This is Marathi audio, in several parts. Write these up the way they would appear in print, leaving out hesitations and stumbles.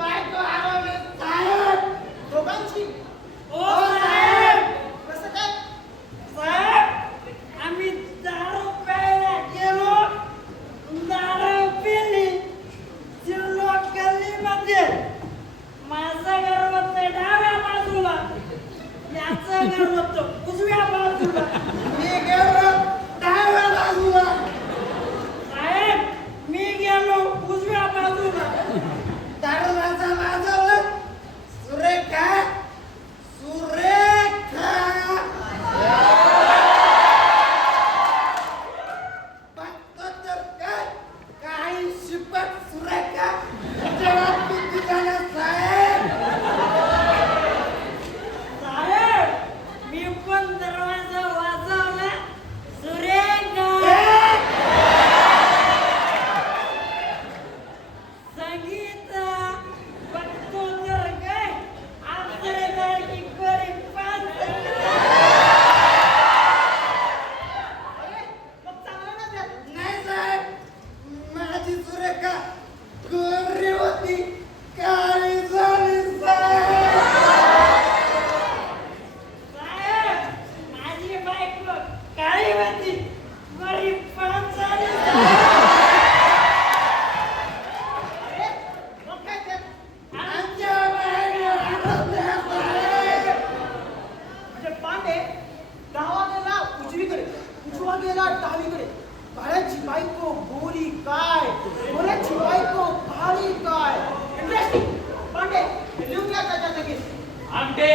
बायको हरवली साहेब. दोघांची? ओ साहेब. कसं काय? साहेब आम्ही दारू प्यायला गेलो. दारू पिली. जिल्हा गल्लीमध्ये. माझं घर होतं डाव्या बाजूला. याचं घर होतं उजव्या बाजूला. मी गेलो डाव्या बाजूला. साहेब मी गेलो उजव्या बाजूला. दरवाजा वाजवला. सुरेखा सुरेखा. बघतो तर काय काही शिपट सुरेखा जवाब किती झाला साहेब. साहेब मी पण दरवाजा वाजवला. सुरेखा संगीता बघतो तर काय आंतरगाठी करी पाच. अरे, मग चांगलं ना त्यात? नाही साहेब माझी सुरेखा गोरी होती काळी झाली साहेब. साहेब माझी बायको काळी होती बरी पाच झाली. अरे, मग काय त्यात? आमच्या बाहेर हरवल्या साहेब. म्हणजे पांडे डावा गेला उजवीकडे, उजवा गेला डावीकडे. काळ्याची बायको गोरी काय, गोऱ्याची बायको काळी काय. इंटरेस्टिंग. पांडे हे लिहून घ्या त्याच्या जागी. आमटे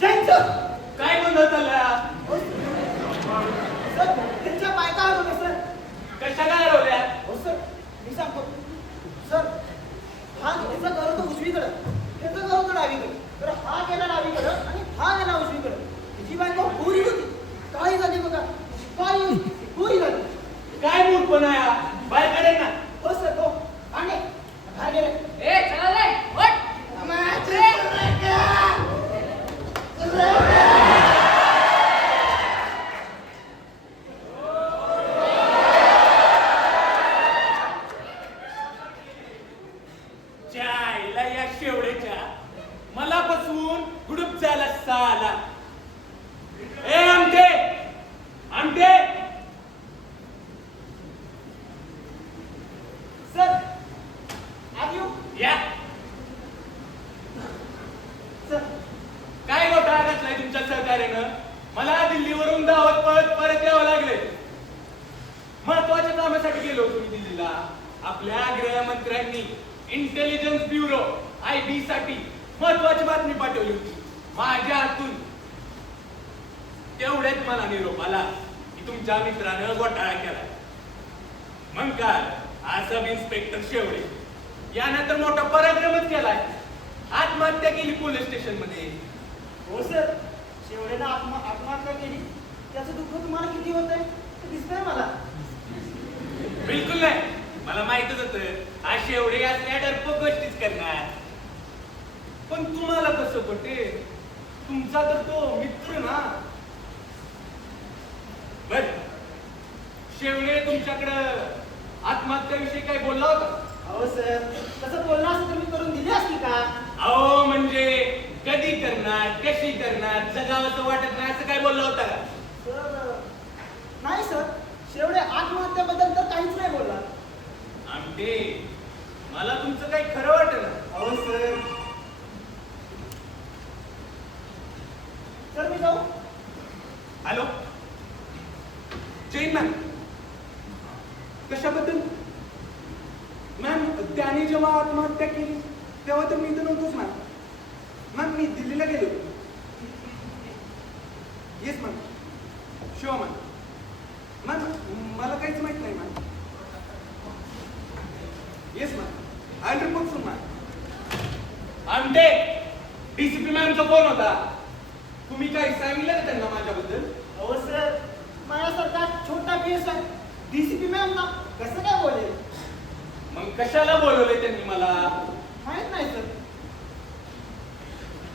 जैन सर. काय बोलत आला? सर त्यांच्या बायका हरवल्या सर. कशा काय हरवल्या? हो सर मी सांगतो. सर हा त्याचं घर होतं उजवीकडं, त्याचं घर होतं डावीकडे. तर हा गेला डावीकडं आणि हा गेला उजवीकडं. तिची बायको गोरी होती काळी झाली बघा. काळी होती गोरी झाली. काय मूर्खपणा आहे हा? बाहेर काढे ना. हो सर हो. पांडे बाहेर गेले. ए चला रे हट. माझी सुरेखा. सुरेखा. जायला या शेवड्याच्या मला बसवून गुडूप झाला साला. ए आमटे आमटे. सर आत येऊ. या सर काय घोटाळा घातलाय तुमच्या सहकार्यानं? मला दिल्लीवरून धावत पळत परत यावं लागले. महत्वाच्या कामासाठी गेलो होतो मी दिल्लीला. आपल्या गृहमंत्र्यांनी इंटेलिजन्स ब्युरो IB साठी महत्वाची बातमी पाठवली होती माझ्या हातून. तेवढ्यात मला निरोप आला की तुमच्या मित्रानं घोटाळा केला. मग काय हा सब इन्स्पेक्टर शेवडे यानं तर मोठा पराक्रमच केलाय. आत्महत्या केली पोलीस स्टेशन मध्ये. हो सर शेवटेला आत्महत्या केली. त्याचं दुःख तुम्हाला किती होत आहे ते दिसतंय मला. बिलकुल नाही. मला माहितच होतं आज शेवडे असल्या डरपोक गोष्टीच करणार. पण तुम्हाला कसं पटेल? तुमचा तर तो मित्र ना. बर शेवडे तुमच्याकडं आत्महत्याविषयी काय बोलला होता? हो सर तसं बोलला असं तर मी करून दिली असती का? अहो म्हणजे कधी करणार, कशी करणार, जगावंसं वाटत नाही असं काय बोलला होता का? सर नाही सर शेवटे आत्महत्याबद्दल तर काहीच नाही बोलला. आमटे मला तुमचं काही खरं वाटलं. हो सर. सर मी जाऊ. Hello Jain ma'am. कशाबद्दल? मॅम त्याने जेव्हा आत्महत्या केली तेव्हा तर मी तर नव्हतोच मॅम. मॅम मी दिल्लीला गेलो. Yes ma'am sure ma'am. Ma'am मला काहीच माहित नाही ma'am. Yes ma'am I report soon ma'am. Amte DCP मॅमचा फोन होता. तुम्ही काही सांगितलं का त्यांना माझ्याबद्दल? हो सर माझ्यासारखा छोटा पीएस आहे DCP मॅम ना कसं काय बोलेल? मग कशाला बोलवले त्यांनी मला? माहित नाही सर.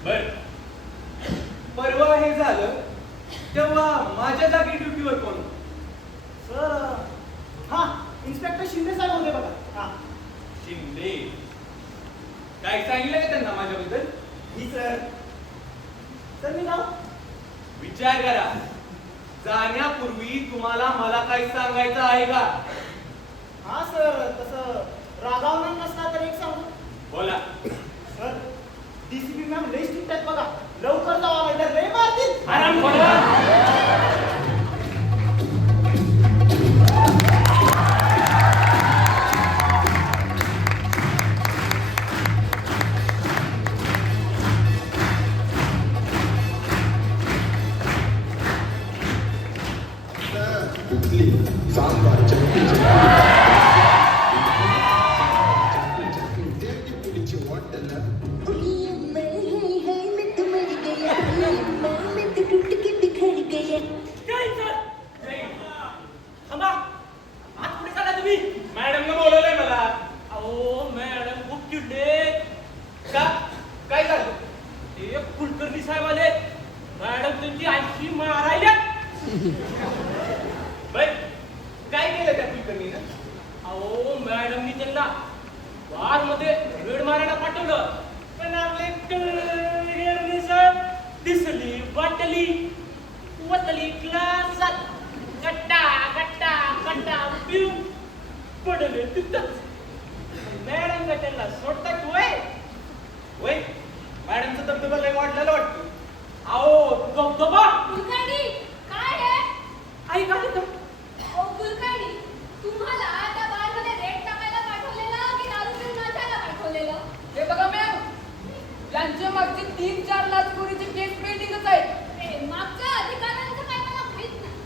बर परवा हे झालं तेव्हा माझ्या जागी ड्युटीवर कोण? सर हा इन्स्पेक्टर शिंदे साहेब होते बघा. हा शिंदे. काय सांगितलं का त्यांना माझ्याबद्दल? मी सर मी जाऊ. विचार करा, जाण्यापूर्वी तुम्हाला मला काही सांगायचं आहे का? हा सर, तसं रागावणार नसला तर एक सांगू. बोला. सर, डीसीपी मॅम लई स्ट्रिक्ट आहेत बघा. लवकर जावा नाहीतर लई मारतील. आराम बोला. इडली सांबार चटणी पुढची वाटल काय सर? थांबा. आत कुठे चालला तुम्ही? मॅडमनं बोलवलंय मला. अहो मॅडम खूप चिडले. का? काय झालं? ते कुलकर्णी साहेब आले. मॅडम त्यांची आईशी मारायला. बाई, काय केलं त्या कुलकर्णीनं? अहो मॅडमनी त्यांना बार मध्ये रेड मारायला पाठवलं. पण आपले कुलकर्णी साहेब दिसली वाटली वतली क्लासात गट्टा गट्टा गट्टा पिऊन पडले तिथंच. मॅडम का त्यांना सोडतात वय? वय, मॅडमचा दबदबा लय वाढलेला वाटतो. अहो दबदबा कुलकर्णी काय आहे? ऐका का? ओ कुलकर्णी, तुम्हाला त्या बारमध्ये रेट टाकायला पाठवलेलं की दारू पिऊन नाचायला पाठवलेलं? हे बघा मॅम, यांच्या मागची 3-4 लाचखोरीची केस पेंडिंगच आहेत. ते मागच्या अधिकाऱ्यांचं काय मला माहित नाही.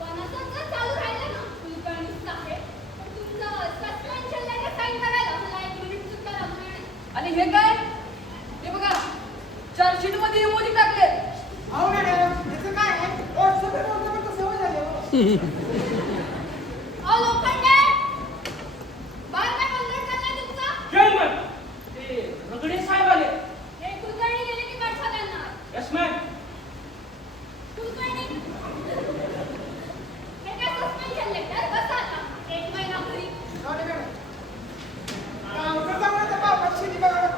पण असं जर चालू राहिलं ना कुलकर्णी साहेब, तर तुमचं सस्पेन्शन लेटर साईन करायला मला 1 मिनिट सुद्धा लागणार नाही. आणि हे काय? हे बघा, चार्जशीट मध्ये इमोजी टाकलेत. अहो मॅडम, याचं काय आहे? सगळं नव्हतं सवय झाली हो. अहो लोखंडे, बाहेर काय गोंधळ चाललाय तुमचा? जय मॅम. ते रगडे साहेब आले. हे कुलकर्णी गेले की पाठवा त्यांना. Yes ma'am. कुलकर्णी, हे काय सस्पेन्शन लेटर? बसा आता 1 महिना घरी. जाऊ दे मॅडम. गावचं जाऊन तर बापाची शेती बघा.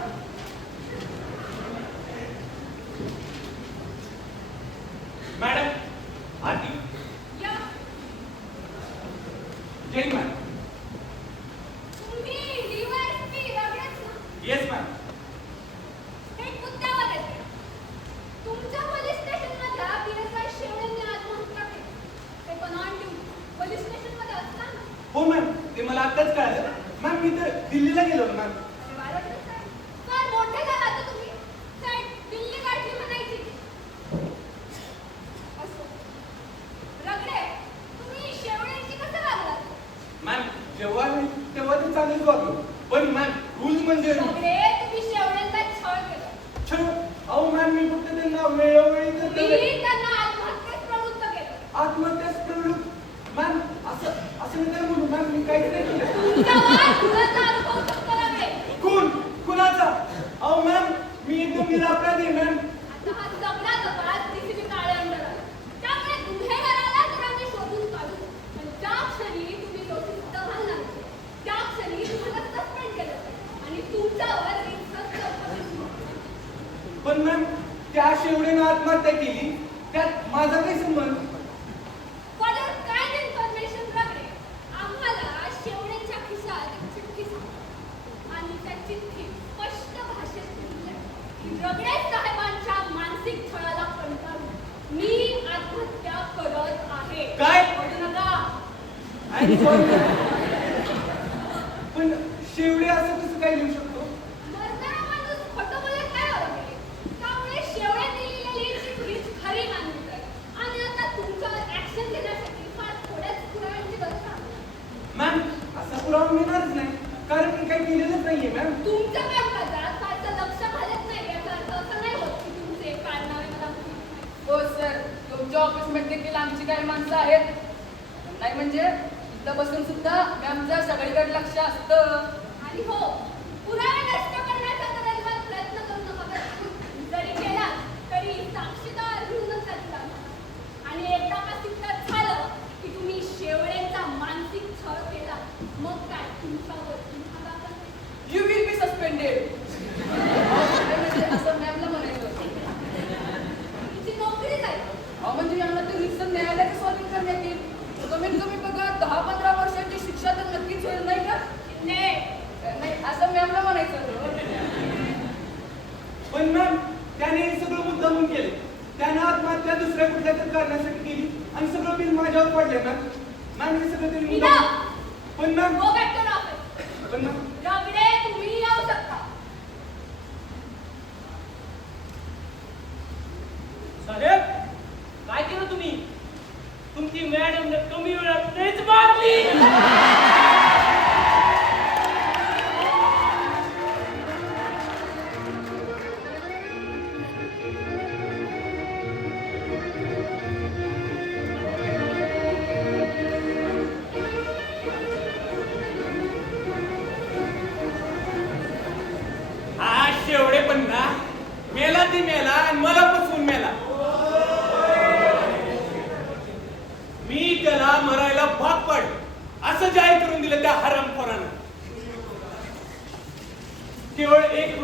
मॅडम, आरती. या, जय मॅम. तुम्ही DYSP रगडेच ना? Yes ma'am. हे मुद्द्यावर येते. तुमच्या पोलीस स्टेशनमधल्या PSI शेवळेंनी आत्महत्या केली. ते पण ऑन ड्युटी. पोलीस स्टेशनमध्ये असताना. हो मॅम, ते मला आत्ताच कळालं. मॅम, मी तर दिल्लीला गेलो ना मॅम. अरे वारं साहेब, फार मोठे झाला आता तुम्ही. साहेब, दिल्ली गाठली म्हणायची. असो. रगडे, तुम्ही शेवळेंची कसं वागलात? मॅम, जेव्हा मी तेव्हा ते चांगलीच वागलो. पण मॅम, रूल म्हणजे रगडे, तुम्ही शेवळेंचा छळ केला. छळ. अहो मॅम, मी फक्त त्यांना वेळोवेळी तर तुम्ही त्यांना आत्महत्येस प्रवृत्त केलं. आत्महत्यास प्रवृत्त. मॅम, असं मी काय बोलू मॅम, मी काहीच नाही केलं. तुमचा वाद खुनाचा अनुभव शकतो रगडे. कुणाचा? अहो मॅम, मी एकदम निरपराधी आहे मॅम. आता हा सगळा तपास DCP काळे अंडर आला. त्यामुळे गुन्हेगाराला तर आम्ही शोधून काढू. पण ज्या क्षणी तुम्ही दोषी सिद्ध व्हाल ना, त्या क्षणी तुम्हाला सस्पेंड केलं जाईल. आणि तुमच्यावर रितसर चौकशी सुरू होईल. पण मॅम, त्या शेवडीनं आत्महत्या केली, त्यात माझा काही संबंध? फॉर काइंड इन्फॉर्मेशन रगडे, आम्हाला शेवड्यांच्या खिशात एक चिठ्ठी सापडली. आणि त्या चिठ्ठीत स्पष्ट भाषेत लिहिलंय की रगडे साहेबांच्या मानसिक छळाला कंटाळून मी आत्महत्या करत आहे. काय? करू नका. I'm sorry. पण शेवडे असं कसं काय लिहू शकतो? मरणारा माणूस खोटं बोलत नाही हो रगडे. त्यामुळे शेवड्यांनी लिहिलेली चिठ्ठीच खरी मानली जाईल. आणि आता तुमच्यावर ऍक्शन घेण्यासाठी फार थोड्याच पुराव्यांची गरज आहे. मॅम, असा पुरावा मिळणारच नाही, कारण मी काही केलेलंच नाहीये मॅम. तुमच्या कामकाजात फारसं लक्ष घालत नाही याचा अर्थ असा नाही होत की तुमचे कारनामे मला माहित नाही. हो सर, तुमच्या ऑफिसमध्ये देखील आमची काही माणसं आहेत. नाही म्हणजे इथं बसून सुद्धा मॅमचं सगळीकडे लक्ष असतं. आणि हो, पुरावे नष्ट करण्याचा तर अजिबात प्रयत्न करू नका बरं. जरी केला तरी साक्षीदार घेऊनच त्याची लागणार. आणि एकदा का सिद्ध झालं की तुम्ही शेवळेंचा मानसिक छळ केला, मग काय तुमच्यावर गुन्हा दाखल होईल. You will be suspended. करण्यासाठी केली आणि सगळं बिल माझ्यावर पडले ना मॅम हे सगळं त्यांनी Enough! पण ma'am Go back to your office. पण मॅम रगडे तुम्ही येऊ शकता. साहेब काय केलं तुम्ही तुमची मॅडम कमी वेळात तेच मारली हा शेवडे पण ना मेला ती मेला आणि मला फसवून मेला मी त्याला मरायला भाग पड असं जाहीर करून दिलं त्या हरामखोरानं केवळ एक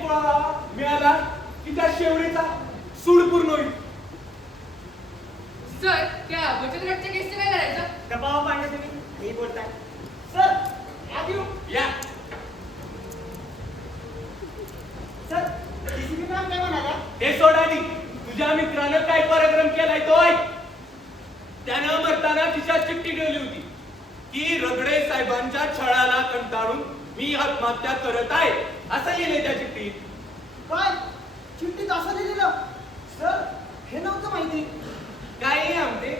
पुळा मिळाला की त्या शेवडीचा सूड पूर्ण होईल सर त्या बचत गटच्या केसचं काय करायचं दबाव पाडले तुम्ही हे बोलताय सर या देऊ या सर डीसीपी मॅम काय म्हणाल्या ते सोड आधी तुझ्या मित्रानं काय पराक्रम केलाय तो ऐक त्यानं मरताना खिशात चिठ्ठी ठेवली होती की रगडे साहेबांच्या छळाला कंटाळून मी आत्महत्या करत आहे असं लिहिले त्या चिठ्ठीत काय चिठ्ठीत असं लिहिलेलं सर हे नव्हतं माहिती काय आमचे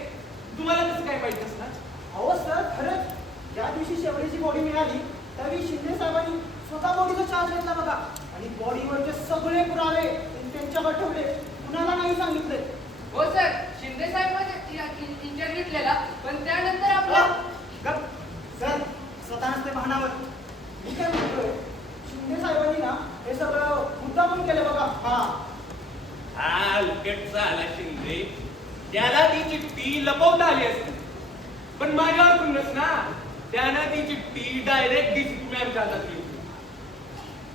तुम्हाला कसं काय माहित असणार अहो सर खरंच ज्या दिवशी शेवटीची बॉडी मिळाली त्यावेळी शिंदे साहेबांनी स्वतः बॉडीचा चार्ज घेतला बघा आणि बॉडीवरचे सगळे पुरावे त्यांच्यावर ठेवले कुणाला नाही सांगितले हो सर शिंदे साहेब इंटरव्ह्यू घेतलेला पण त्यानंतर आपला गप सर स्वतःच ते भानावर मी काय म्हणतोय शिंदे साहेबांनी ना हे सगळं मुद्दामून केलं बघा हा उलटचा आला शिंदे त्याला ती चिठ्ठी लपवता आली असती पण माझ्यावर खुन्नस ना त्यानं ती चिठ्ठी डायरेक्ट डीसीपी मॅमच्या हातात दिली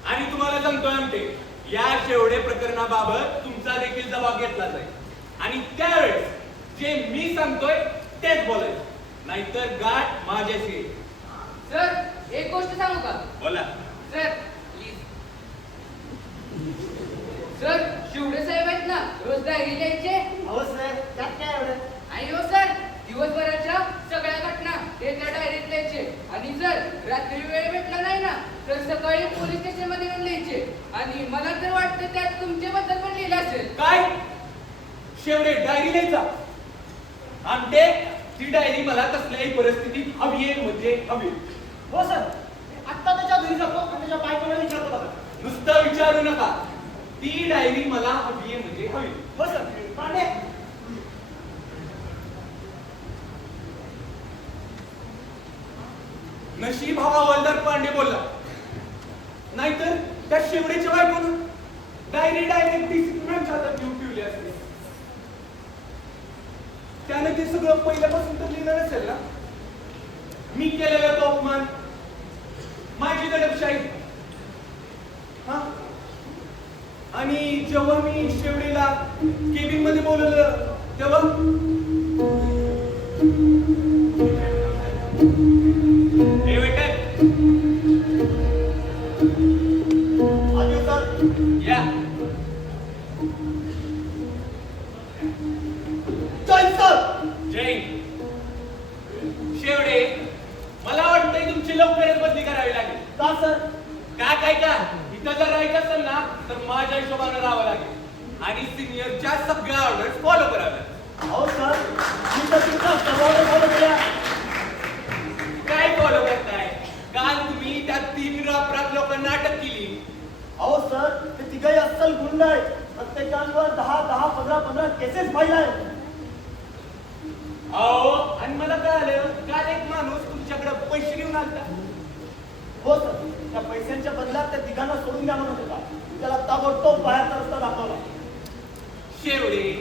आणि तुम्हाला सांगतोय आमटे या शेवडे प्रकरणाबाबत तुमचा देखील जबाब घेतला जाईल आणि त्यावेळेस जे मी सांगतोय तेच बोलायचं नाहीतर गाठ माझ्याशी आहे. सर एक गोष्ट सांगू का बोला सर प्लीज सर शिवडे साहेब आहेत ना रोज डायरी लिहायचे अहो सर त्यात काय एवढं आणि हो सर दिवसभराच्या सगळ्या घटना ते त्या डायरीत लिहायचे आणि जर रात्री वेळ भेटला नाही ना तर सकाळी पोलीस स्टेशन मध्ये येऊन लिहायचे आणि मला तर वाटतं त्यात तुमच्याबद्दल पण लिहिलं असेल काय शेवडे डायरी लिहायचा आमटे ती डायरी मला कसल्याही परिस्थितीत हवी आहे म्हणजे हवी हो सर आत्ता त्याच्या घरी जातो आणि त्याच्या बायकोला विचारतो बघा नुसतं विचारू नका ती डायरी मला हवी आहे म्हणजे हवी हो सर पांडे नशीब हा हवालदार पांडे बोलला नाहीतर त्या शेवड्याच्या बायकोनं डायरी डायरेक्ट डीसीपीच्या हातात घेऊन ठेवली असते त्याने ते सगळं पहिल्यापासून तर लिहिलं नसेल ना मी केलेला तो अपमान माझी दडपशाही हा आणि जेव्हा मी शेवडीला केबिन मध्ये बोलवलं तेव्हा हे वेटर आजू सर या जय सर जैन शेवडे मला वाटतंय तुमची लवकरच बदली करावी लागेल का सर काय इथं जर राहायचं असेल ना तर माझ्या हिशोबानं राहावं लागेल आणि सिनियरच्या सगळ्या ऑर्डर्स फॉलो कराव्या अहो सर मी तर तुमचा सर्वांना फॉलो केल्या काय फॉलो करताय काल तुम्ही त्या 3 अपराध लोकांना अटक केली अहो सर ते तिघही अस्सल गुंड आहे प्रत्येकांवर 10-15 केसेस फाईल आहे अहो आणि मला कळालं काल एक माणूस तुमच्याकडे पैसे घेऊन आलता हो सर त्या पैशांच्या बदल्यात त्या तिघांना सोडून द्या म्हणत होता त्याला ताबडतोब बाहेरचा रस्ता दाखवला शेवडे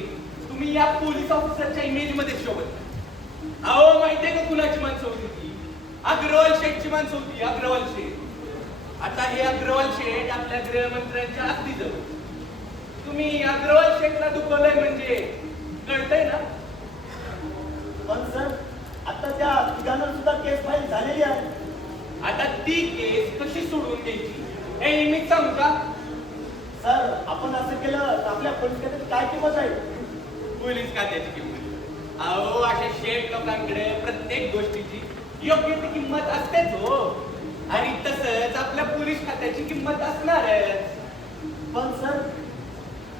तुम्ही या पोलीस ऑफिसरच्या इमेज मध्ये शोभत अहो माहितीये का कुणाची माणसं होती ती अग्रवाल शेठची माणसं होती अग्रवाल शेठ आता हे अग्रवाल शेठ आपल्या गृहमंत्र्यांच्या अगदी जवळ तुम्ही अग्रवाल शेठला दुखवलंय म्हणजे कळतंय ना पण सर आता त्या तिघांना सुद्धा केस फाईल झालेली आहे आता ती केस कशी सोडून द्यायची हे मीच सांगू का सर आपण असं केलं तर आपल्या पोलीस खात्यात काय किंमत आहे पोलीस खात्याची किंमत. अहो अशा शेठ लोकांकडे प्रत्येक गोष्टीची योग्य ती किंमत असतेच हो. आणि तसंच आपल्या पोलीस खात्याची किंमत असणारच. पण सर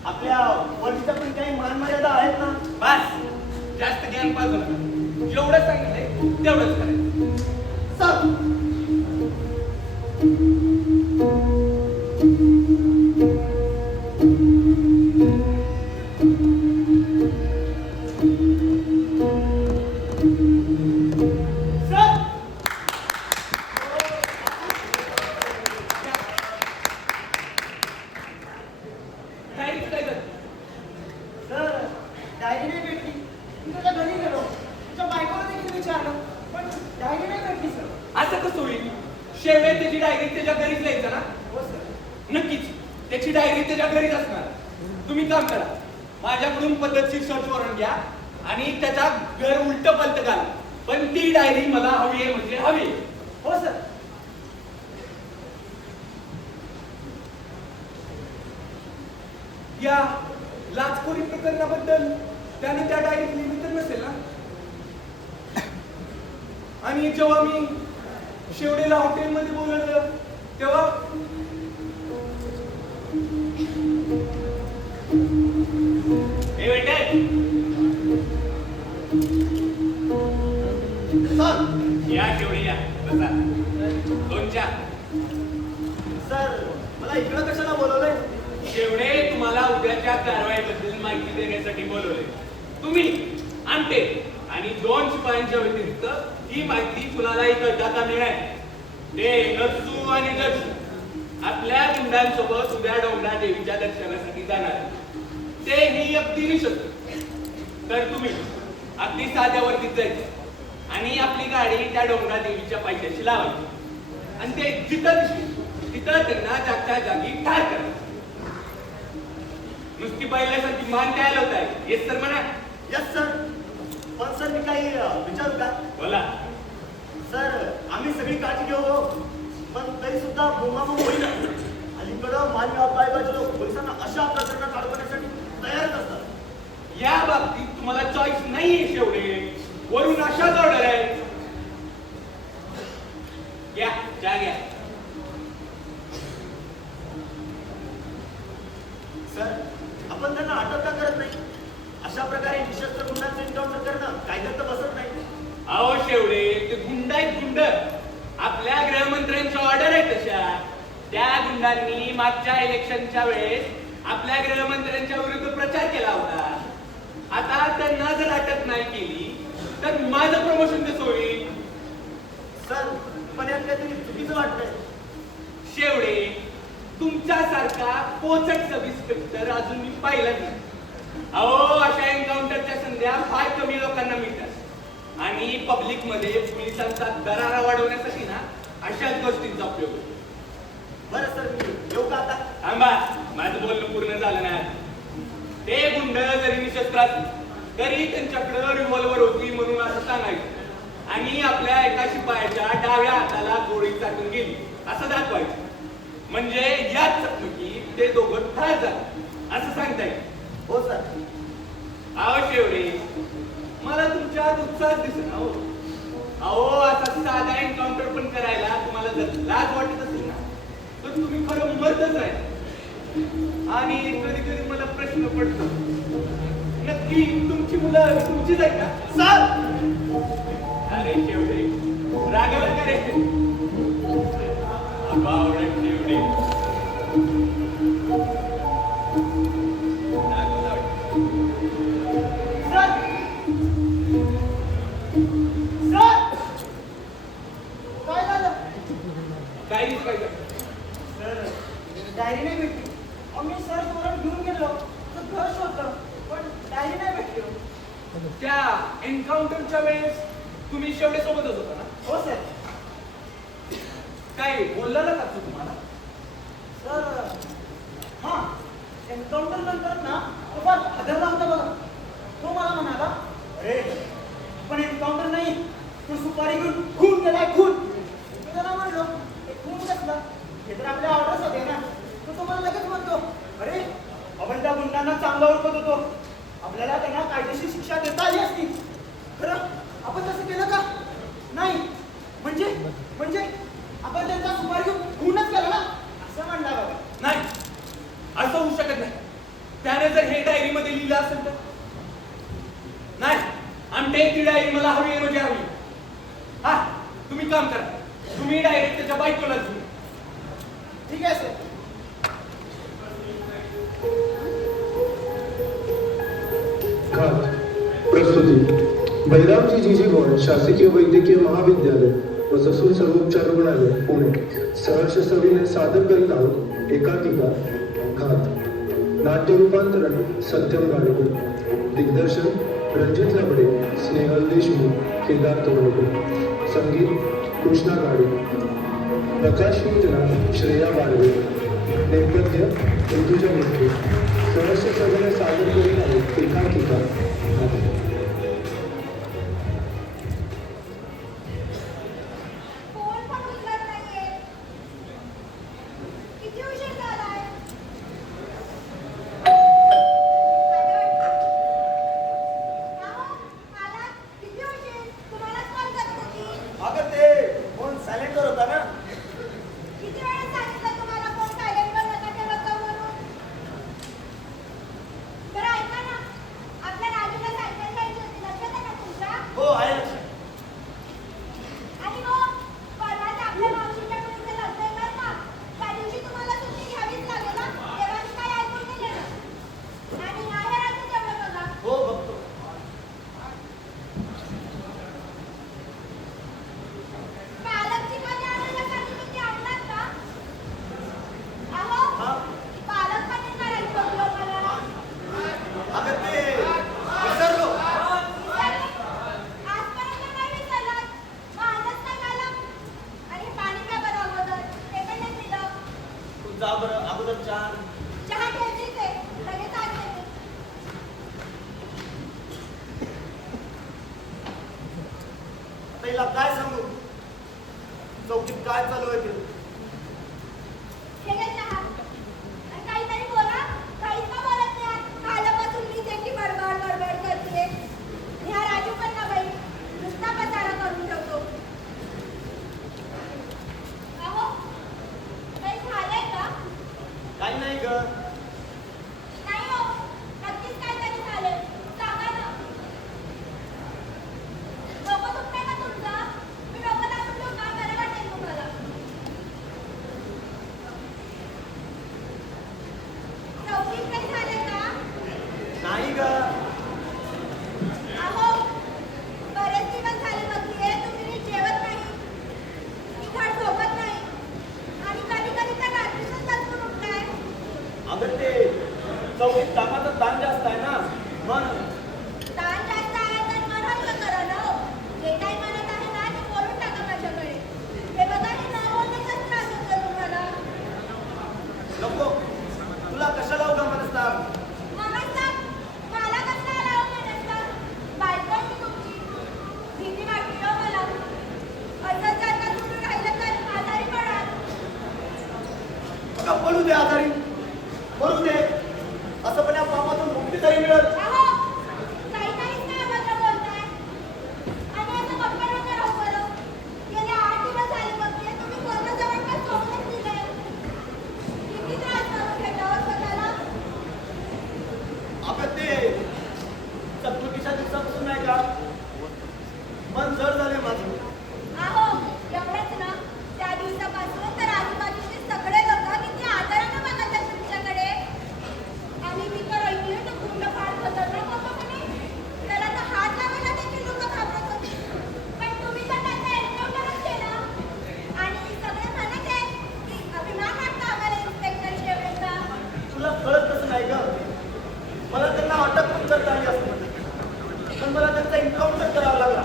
आपल्या वरिष्ठ पण काही मानमर्यादा आहेत ना. बस जास्त ज्ञान पाजू नका. जेवढं सांगितलंय तेवढंच करायचं. सर डायरेक्ट काय झालं? सर डायरी नाही भेटली. मी त्याच्या घरी गेलो, तुझ्या बायकोला देखील विचारलं, पण डायरी नाही भेटली सर. असं कसं होईल? शेवटे त्याची डायरी त्याच्या घरीच लिहायचं ना. हो सर. नक्कीच त्याची डायरी त्याच्या घरीच असणार. तुम्ही काम करा, माझ्याकडून पद्धतशीर सर्च वॉरंट घ्या आणि त्याचा घर उलट पलट घाला. पण ती डायरी मला हवी आहे म्हणजे हवी. हो सर. या लाचखोरी प्रकरणाबद्दल त्याने त्या डायरीत लिहिलं तर नसेल ना. आणि जेव्हा मी शेवडेला हॉटेलमध्ये बोलवलं तेव्हा हे बेटे सर या शेवडे या बसा. दोनच्या सर मला इकडं कशाला बोलवलंय? शेवडे तुम्हाला उद्याच्या कारवाईबद्दल माहिती देण्यासाठी बोलवले. तुम्ही आमटे आणि 2 शिपायांच्या व्यतिरिक्त ही माहिती कुणालाही कळता कामा नये. ते नरसू आणि जगसू आपल्या गुंडांसोबत उद्या डोंगरा देवीच्या दर्शनासाठी जाणार. ते ही अगदी निशक्त. तर तुम्ही अगदी साध्या वर्दीत जायचं आणि आपली गाडी त्या डोंगरा देवीच्या पायथ्याशी लावायची आणि ते जिथं दिसतील तिथं त्यांना जागच्या जागी ठार करायचं. नुसती पहिल्यासारखी मान काय होत आहे? येस सर म्हणा. Yes sir. पण सर मी काही विचारू का? बोला. सर आम्ही सगळी काळजी घेऊ हो. पण तरी सुद्धा बोंबाबोंब होईल. अलीकडं मान्य अपायबाजी लोक पोलिसांना अशा प्रकरणात अडकवण्यासाठी तयारच असतात. या बाबतीत तुम्हाला चॉईस नाहीये शेवटे. वरून अशाच ऑर्डर आहे. घ्या चहा घ्या. सर आपण त्यांना अटक का करत नाही? अशा प्रकारे निशस्त्र गुंडांचं एन्काउंटर करणं कायद्यात तर बसत नाही. अहो शेवटे ते गुंड आहेत गुंड. आपल्या गृहमंत्र्यांच्या ऑर्डर आहे तशा. त्या गुंडांनी मागच्या इलेक्शनच्या वेळेस आपल्या गृहमंत्र्यांच्या विरुद्ध प्रचार केला होता. आता त्यांना जर अटक नाही केली तर माझं प्रमोशन कसं होईल? सर पण यात काहीतरी चुकीचं वाटतंय. शेवटे तुमच्यासारखा पोचट सब इन्स्पेक्टर अजून मी पाहिला नाही. अहो अशा एन्काउंटरच्या संध्या फार कमी लोकांना मिळतात आणि पब्लिक मध्ये पोलिसांचा दरारा वाढवण्यासाठी ना अशाच गोष्टींचा उपयोग होतो. बरं सर मी येऊ का आता? थांबा, माझं बोलणं पूर्ण झालं नाही. ते गुंड जरी निशस्त्र असले तरी त्यांच्याकडे रिव्हॉल्वर होती म्हणून असं सांगायचं आणि आपल्या एका शिपायाच्या डाव्या हाताला गोळी चाटून गेली असं दाखवायचं. म्हणजे याच चकमकीत ते दोघं ठार झाले असं सांगता येईल. हो सर. अहो शेवटे मला तुमच्यात उत्साह दिसत हो. अहो असा साधा एन्काउंटर पण करायला तुम्हाला जर लाज वाटत असेल ना तर तुम्ही खरं मर्दच आहे. आणि कधी कधी मला प्रश्न पडतो नक्की तुमची मुलं तुमचीच आहे का? सर अरे शेवटे रागवला का रे? बावळट शेवटे. रागवला वाटतं. सर सर काय झालं? काहीच पाहिजे. सर डायरी नाही भेटली. मी सर वॉरंट घेऊन गेलो तर घर शोधलं पण डायरी नाही भेटली. त्या एन्काउंटरच्या वेळेस तुम्ही शेवटे सोबतच होता ना? हो सर. काय बोलला ना का तो तुम्हाला? सर हां एन्काउंटर नंतर ना तो फार हादरला होता बघा. तो मला म्हणाला अरे पण एन्काउंटर नाही तू सुपारी घेऊन खून केलाय खून. मी त्याला म्हणलो खून कसला? हे तर आपल्या ऑर्डर्स होते ना. तो मला लगेच म्हणतो अरे आपण त्या गुंडांना चांगला ओळखत होतो आपल्याला त्यांना कायदेशीर शिक्षा देता आली असती. खरं आपण तसं केलं का? नाही. म्हणजे म्हणजे आपण त्यांचा सुपारी घेऊन खूनच केला ना असं म्हणणार बाबा. नाही, असं होऊ शकत नाही. त्याने जर हे डायरीमध्ये लिहिलं असेल तर नाही. आमटे ती डायरी मला हवी आहे म्हणजे हवी. हा, तुम्ही काम करा. तुम्ही डायरेक्ट त्याच्या बायकोला घेऊन. ठीक आहे सर. घात प्रस्तुती बहिरामजी जीजी गौड शासकीय वैद्यकीय महाविद्यालय व ससून सर्वोपचार रुग्णालय पुणे सहर्ष सविनय सादर करीत आहोत एकांकिका घात. नाट्य रूपांतरण सत्यम गाडगे. दिग्दर्शन रणजित लबडे, स्नेहल देशमुख, केदार तोरडकर. संगीत कृष्णा गाडे. प्रकाश योजना श्रेया बारवे. नेपथ्य ऋतुजा मित्रे. सहर्ष सविनय सादर करीत आहोत एकांकिका घात. फोन पण उचलत नाहीये. किती उशीर झालाय? मला किती उशीर? तुम्हालाच कॉल करत होती. अगं ते फोन सायलेंटवर होता ना. किती वेळा सांगितलं तुम्हाला फोन सायलेंटवर नका ठेवत जाऊ म्हणून? बरं ऐका ना, आपल्या राजूला सायकल घ्यायची होती, लक्षात आहे ना तुमच्या? हो आहे लक्षात. आणि हो, परवाच आपल्या मावशीच्या मुलीचं लग्न आहे बरं का? त्या दिवशी तुम्हाला सुट्टी घ्यावीच लागेल ना, तेव्हा मी काही ऐकून गेले ना. आणि आहे राजू तेवढं बघा. हो बघतो. पालकची भाजी आणायला सांगितली होती, आणलात का? अहो, हा पालक पनीर करायची होती हो मला. अगं ते विसरलो. विसरले? आजपर्यंत नाही विसरलात. मग आणलंच नाही मला. आणि पाणी प्या बरं अगोदर. ते पण नाही पिलं. तू जा बरं अगोदर चहा. चहा ठेवलीच आहे. लगेच आणते मी. आता हिला काय सांगू? चौकीत काय चालू आहे ते. हे घे चहा. आणि काहीतरी बोला. काहीच का बोलत नाही आज? कालपासून मीच एकटी बडबड बडबड करते. आणि हा राजू पण ना बाई, नुसता पसारा करून ठेवतो. अहो, काही झालंय का? काही नाही ग. नाही हो, नक्कीच काहीतरी झालंय. सांगा ना. डोकं दुखतंय का तुमचं? मी डोकं दाबून ठेवू का? बरं वाटेल तुम्हाला. चौकीत काही झालंय का? नाही ग. अहो, बरेच दिवस झाले बघतीये तुम्ही नीट जेवत नाही, नीट झोपत नाही आणि कधी कधी तर रात्रीच लचकून उठताय. अगं ते चौकीत कामाचं ताण जास्त आहे ना म्हणून. ताण जास्त आहे तर मन हलकं करा ना हो. जे काही म्हणत आहे ना ते बोलून टाका माझ्याकडे. हे बघा हे न बोलण्याचाच त्रास होतो तुम्हाला. नको, तुला कशाला उगा मनस्ताप? नमस्कार, मला कसला आला हो नमस्कार? बायको आहे मी तुमची. भीती वाटते हो मला. असंच जर का सुरू राहिलं तर आजारी पडाल. अगं पडू दे आजारी, मरू दे. असं पण या पापातून मुक्ती तरी मिळेल. अहो, काही काहीच नाही अभद्र बोलताय. आणि असं गप्पा नका राहू बरं. गेले 8 दिवस झाले बघते तुम्ही पूर्ण जवळपास सोडूनच दिलंय. किती त्रास करून घेता हो स्वतःला? अगं ते चकमकीच्या दिवसापासून नाही का मन जड झाले माझं. अहो, एवढंच ना. त्या दिवसापासून तर आजूबाजूचे सगळे लोक किती आदराने बघतात तुमच्याकडे. आणि मी तर ऐकले तो कुंड फार खतरनाक होतो म्हणे. त्याला तर हात लावायला देखील लोक घाबरत होते. पण तुम्ही तर त्याचा एन्काउंटरच केला. आणि सगळे म्हणत आहेत की अभिमान वाटतो आम्हाला इन्स्पेक्टर शेवटचा. तुला कळत कसं नाही ग? मला त्यांना अटक पण करता आली असं पण मला त्यांचा एन्काउंटर करावा लागला.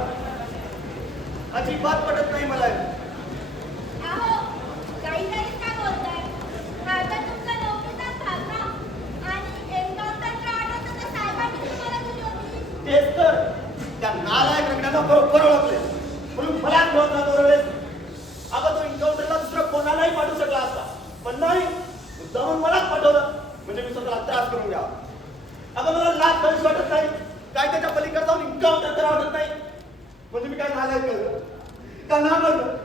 अजिबात पटत नाही मला. अहो, काहीतरीच काय बोलताय? आता तुमचा नोकरीचाच भाग ना. आणि एन्काउंटरच्या ऑर्डर तर साहेबांनी तुम्हाला दिली होती. तेच तर त्या नालायक रंगाला बरोबर ओळखले म्हणून मला घेऊन ना दरवेळेस. अगं तो एन्काउंटरला दुसरं कोणालाही पाठवू शकला असता, पण नाही, मुद्दामून मलाच पाठवलं म्हणजे मी स्वतःला त्रास करून घ्यावा. अगं मला लाच काहीच वाटत नाही, काय त्याच्या पलीकडे जाऊन एन्काउंटर करा वाटत नाही. म्हणजे मी काय झालंय का ना म्हणलं,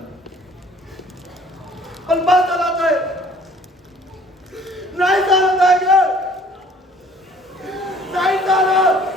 पण बस चालत आहे, नाही चालत आहे ग, नाही चालत.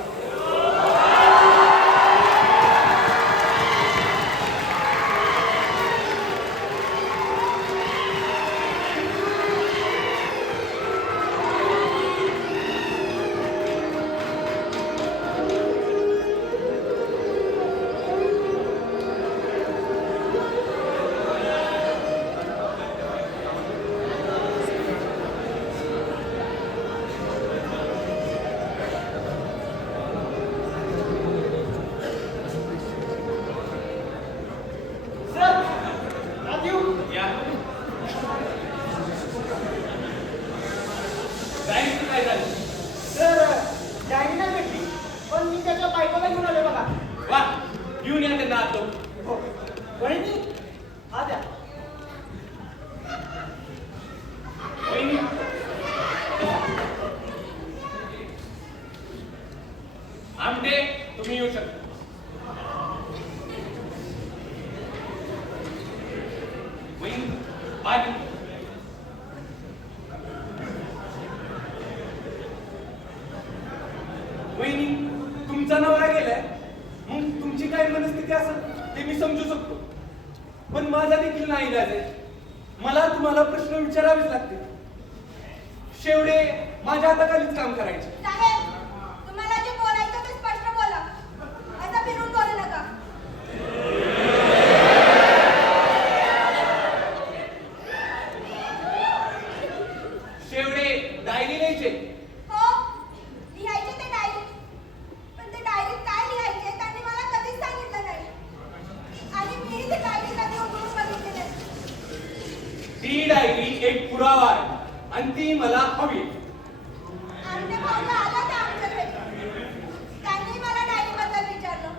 या. डायरीचं काय झालं? तर डायरी नाही भेटली, पण मी त्याच्या बायकोला घेऊन आले बघा. वा, घेऊन या त्यांना आतो. हो, वहिनी हा द्या. वहिनी. आमटे, तुम्ही येऊ शकता. वहिनी, पाणी. वहिनी, तुमचा नवरा गेलाय, मग तुमची काय मनस्थिती असेल ते मी समजू शकतो, पण माझा देखील नाही इलाज आहे. मला तुम्हाला प्रश्न विचारावेच लागतील. शेवटे माझ्या हाताखालीच काम करायचे. साहेब, तुम्हाला जे बोलायचं ते स्पष्ट बोला. असं फिरून बोलू नका. शेवटे डायरी लिहायचे. हो, लिहायचे ते डायरीत. पण ते डायरीत काय लिहायचे त्यांनी मला कधीच सांगितलं नाही. आणि मी ते डायरी कधी उघडून बघितली नाही. ती डायरी एक पुरावा आहे आणि ती मला हवी. आमचे भाऊला आला त्या आमच्या घरी. त्यांनी मला डायरीबद्दल विचारलं.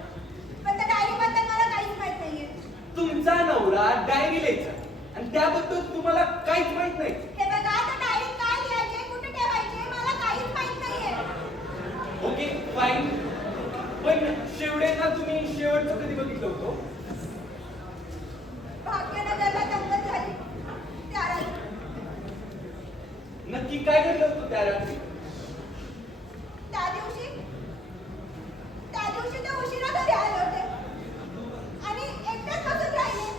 पण त्या डायरीबद्दल मला काहीच माहित नाहीये. तुमचा नवरा डायरी लिहायचा आणि त्याबद्दल तुम्हाला काहीच माहित नाही. हे बघा, त्या डायरीत काय लिहायचे, कुठे ठेवायचे मला काहीच माहित नाहीये. Okay, fine. पण शेवटेला तुम्ही शेवटचं कधी बघितलं होतं? भाग्यनगरला दंगल झाली त्या रात्री. नक्की काय घडलं होतं त्या रात्री? त्या दिवशी ते उशिरा घरी आले होते आणि एकटेच बसून राहिले.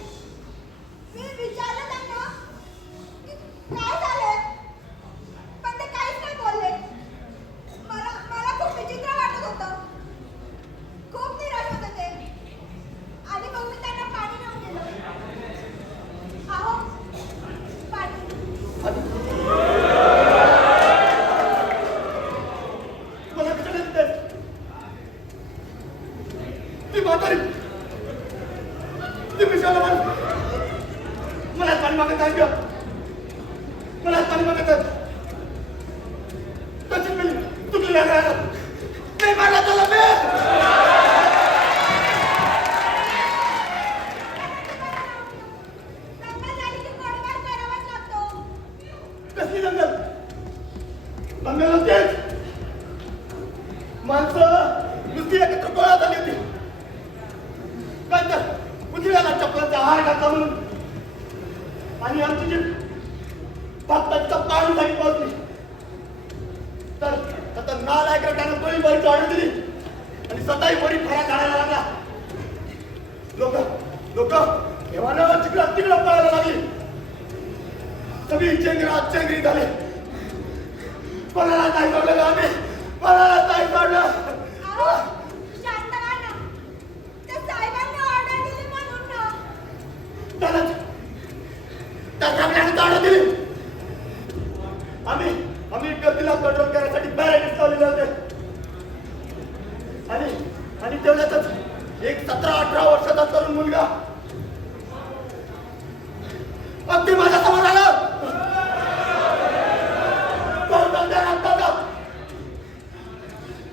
मी विचारलं त्यांना की काय झालंय, पण ते काहीच नाही बोलले. मला खूप विचित्र वाटत होतं, खूप निराश होते ते. आणि मग मी त्यांना पाणी घेऊन गेलो. अहो, पाणी. मला कसं देत ती म्हातारी, ती विषयाला मला पाणी मागत आहे का, मला पाणी मागत आहे. त्याची मी चुकली नाही मारला त्याला मी. दंगल झाली की गोळीबार करावाच लागतो. कसली दंगल? दंगल होतेच. माणसं नुसती एकत्र गोळा झाली होती. काय तर उजव्याला चपलाचा हार घातला म्हणून आणि आमची जी भाताचा पाणी झाली पोहोचली तर आता नालायक त्यानं गोळीबारी चालू दिली आणि स्वतःही बरी फळा काढायला लागला. लोक केव्हा तिकडं पळायला लागली. सगळी चेंगरी झाली. कोणाला नाही सोडलं आम्ही, कोणाला नाही सोडलं. अहो, शांत व्हा ना. त्या साहेबांनी ऑर्डर दिली म्हणून ना. त्याच्या ऑर्डर दिली. आम्ही गर्दीला कंट्रोल करण्यासाठी बॅरिकेड्स लावलेले होते. आणि तेवढ्यातच एक 17-18 वर्षाचा तरुण मुलगा अगदी माझ्या समोर आला.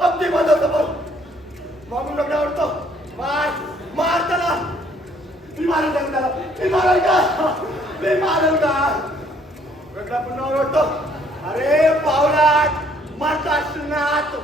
अगदी माझ्या समोर मागून लग्न आवडतो. मार त्याला. मी मारेल त्याला. मी मारेल का रगडा पुन्हा ओरडतो. अरे पावलाट, मारता नाथ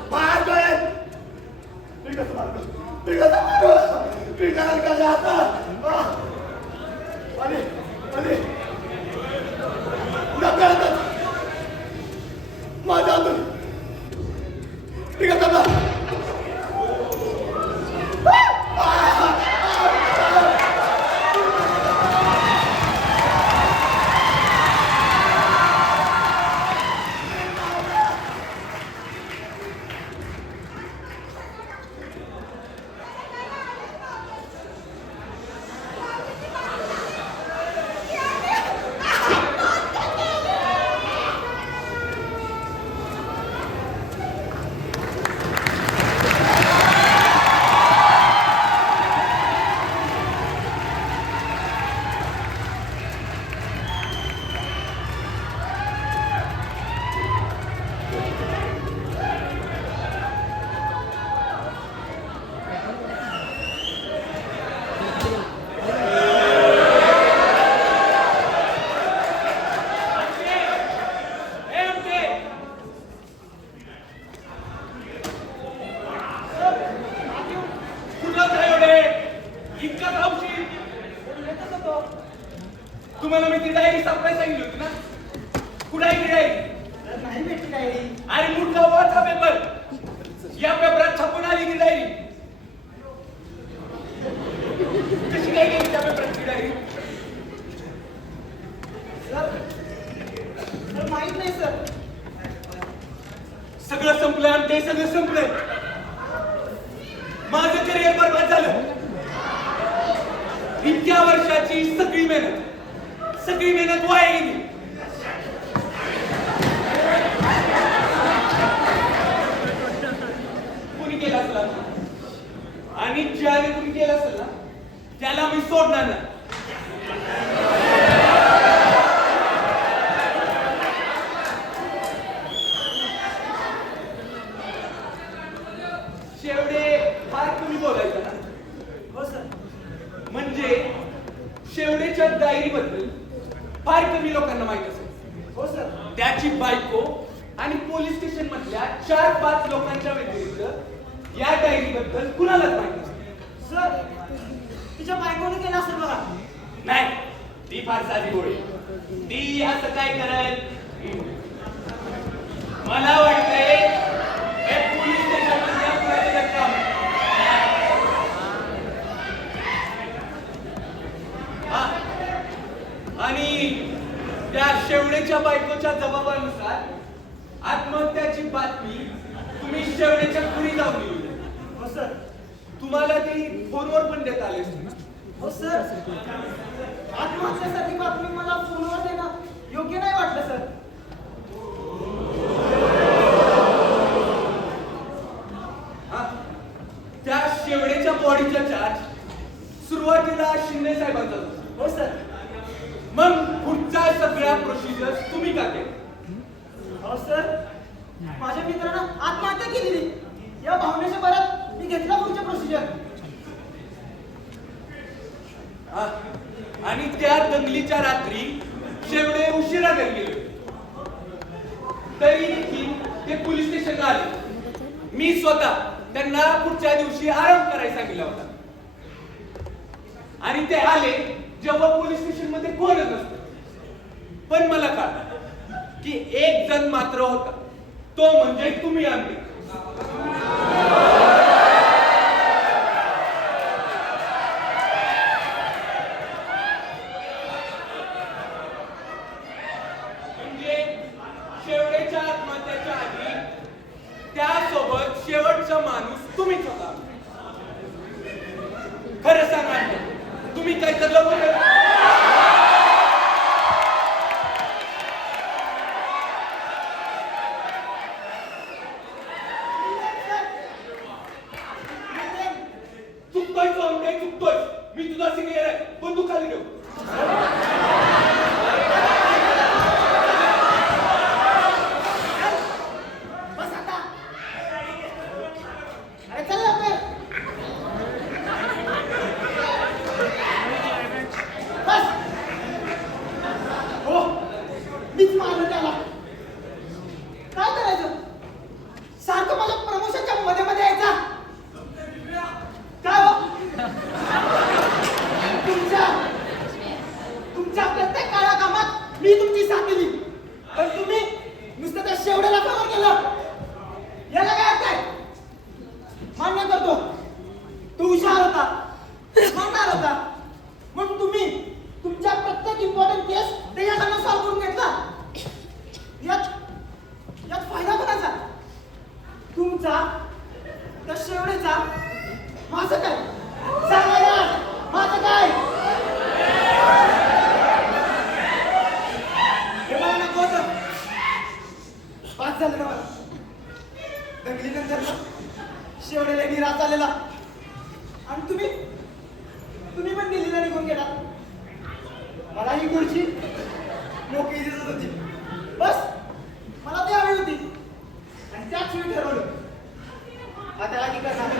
अरे मूर्खा वाचा पेपर. या पेपरात छापून आली की डायरी. कशी काय गेली त्या पेपराची डायरी? सर माहित नाही सर. सगळं संपलं आणि ते सगळं संपलं. माझं करिअर बरबाद झालं. इतक्या वर्षाची सगळी मेहनत वाया गेली. कुणी केलं असेल आणि ज्याने कुणी केलं असेल ना त्याला मी सोडणार नाही. शेवडे फार कमी बोलायचं ना. हो सर. म्हणजे शेवडेच्या डायरीबद्दल फार कमी लोकांना माहित असेल. हो सर. त्याची बायको आणि पोलीस स्टेशन मधल्या 4-5 लोकांच्या व्यतिरिक्त या डायरीबद्दल कुणालाच माहित नसेल. सर तिच्या बायकोने केलं असेल बघा. नाही, ती फार साधी गोळी. ती असं काय करेल? मला वाटतंय हे पोलीस स्टेशन मधल्या कुणाचं काम. आणि त्या शेवडेच्या बायकोच्या जबाबानुसार आत्महत्याची बातमी तुम्ही शेवडेच्या खुरी जाऊन दिली. हो सर. तुम्हाला ती फोनवर पण देता आली असती ना? हो सर. आत्महत्येसाठी बातमी मला फोनवर देणं योग्य नाही वाटलं सर. त्या शेवडेच्या बॉडीचा चार्ज सुरुवातीला शिंदे साहेबांचा होता. हो सर. मग पुढच्या सगळ्या प्रोसिजर तुम्ही का केल्या? हो सर. माझ्या मित्रानं आत्महत्या केलेली या भावनेच्या भरात मी घेतला पुढच्या प्रोसिजर. आणि त्या दंगलीच्या रात्री शेवडे उशिरा घरी गेले. तरी देखील ते पोलीस स्टेशनला आले. मी स्वतः त्यांना पुढच्या दिवशी आराम करायला सांगितला होता. आणि ते आले जेव्हा पोलीस स्टेशन मध्ये कोणच नसतं. पण मला कळलं की एक जण मात्र होता, तो म्हणजे तुम्ही आम्ही. म्हणजे शेवटेच्या आत्महत्याच्या आधी त्यासोबत शेवटचा माणूस तुम्हीच होता. खरं सांगा, तुम्ही काय तर लपवलं? चुकतोय सोमडे, चुकतोय. मी तुझा सिनियर आहे, पण तू खाली ठेव. बस आता. अरे चल लवकर. बस. हो, मीच मारलं त्याला. काय करायचं? सारखं माझ्या प्रमोशनच्या मध्ये मध्ये यायचा. काय हो? तुमच्या प्रत्येक काळ्या कामात मी तुमची साथ दिली, पण तुम्ही नुसतं त्या शेवड्याला कव्हर केलं. याला काय अर्थ आहे? मान्य करतो, तो हुशार होता, इमानदार होता, म्हणून तुम्ही तुमच्या प्रत्येक इम्पॉर्टंट केस त्याच्याकडनं सॉल्व्ह करून घेतला. यात फायदा कोणाचा? तुमचा, त्या शेवड्याचा? माझं काय? सांगा ना, माझं काय? हे मला नको होतं. पास झालं ना मला. दंगलीनंतर ना शेवड्याला निराश आलेला. आणि तुम्ही पण दिल्लीला निघून गेला. मला ही खुर्ची मोकळी दिसत होती. बस मला ती हवी होती आणि त्याच वेळी ठरवलं आता आधी करणार.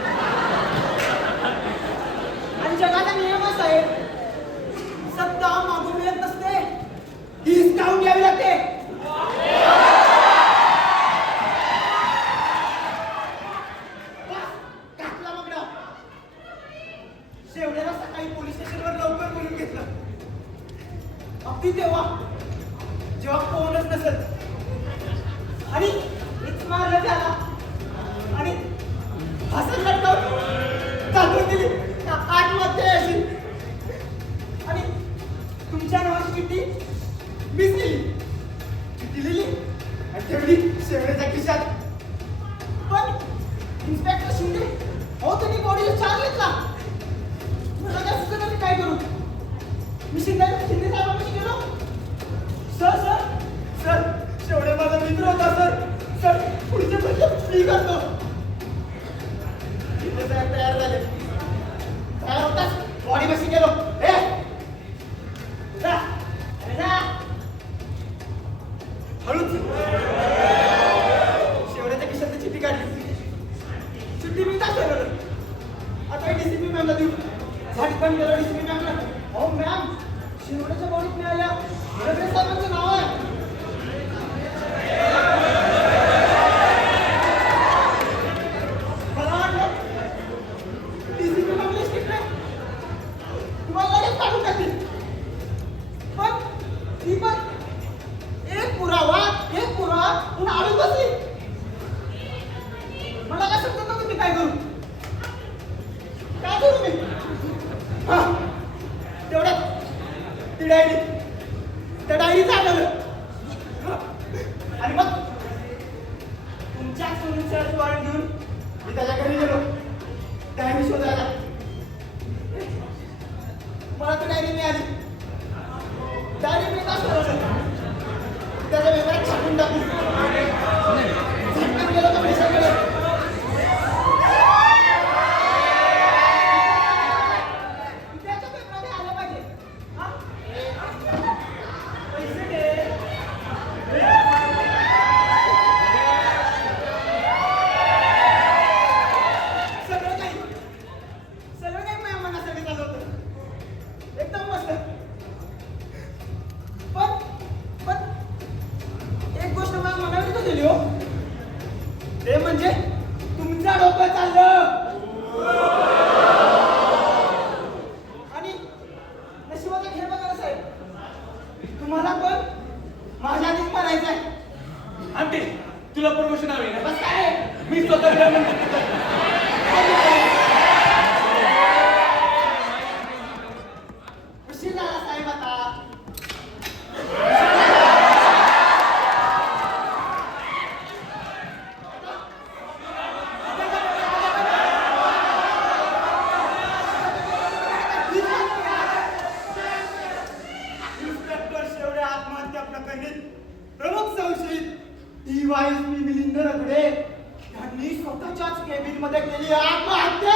आणि जगाचा नियमच आहे, सत्ता मागून मिळत नसते, ही हिसकावून घ्यावी लागते. टाकला मग डाव. शेवट्याला सकाळी पोलीस स्टेशनवर लवकर बोलून घेतलं. अगदी तेव्हा जेव्हा कोणच नसत आणि शेवड्याच्या खिशात. पण इन्स्पेक्टर शिंदे, अहो त्यांनी बॉडीला चार्ज घेतला. मला काय सुचत मी काय करू. मी शिंदे साहेबांपाशी गेलो. सर सर सर शेवड्या माझा मित्र होता सर. सर पुढचे पैसे मी करतो. शिंदे साहेब तयार झाले. तयार होताच बॉडी बशी गेलो. जा अरे जा. हळूच शेवड्याच्या खिशात चिठ्ठी काढली. चिठ्ठी मी दाखवलं. आता डीसीपी मॅमला देऊ. झाडी पण गेलो डीसीपी मॅमला. हो मॅम, शिरोड्याच्या बॉडीत मिळाल्या रगडे साहेबांचं नाव आहे. मला वाटलं डीसीपी मॅमला स्ट्रिक्ट आहे, तुम्हाला लगेच काढून टाकतील. पण ती पण एक पुरावा म्हणून आडून बसली. मला काय समजत नव्हतं मी काय करू. काय करू मी. हा तेवढ्यात ती डायरी, त्या डायरीचं आठवलं. आणि मग तुमच्या सोडून सर्च वॉरंट घेऊन मी त्याच्या घरी गेलो डायरी शोधायला. मला तर डायरी मिळाली. डायरी मी का शोधलं त्याच्या वेगळ्यात छापून टाकून झटकन गेलो तर पैशाकडे. त्याच्या पेपराने आलं पाहिजे. हा? पैसे दे. सगळं काही माझ्या मनासारखं झालं होतं. एकदम मस्त. पण एक गोष्ट मला मनावर दिली हो. ते म्हणजे तुमचं डोकं चाललं. आणि नशिबाचा खेळ बघा साहेब, तुम्हाला पण माझ्या आधीच मारायचं आहे. आमटे तुला प्रमोशन हवे ना. बस काय मी स्वतः गृहमंत्री. उशीर झाला साहेब आता. इन्स्पेक्टर शेवडे आत्महत्या प्रकरणी प्रमुख संशयित DYSP मिलिंद रगडे यांनी स्वतःच्याच केबिन मध्ये केली आत्महत्या.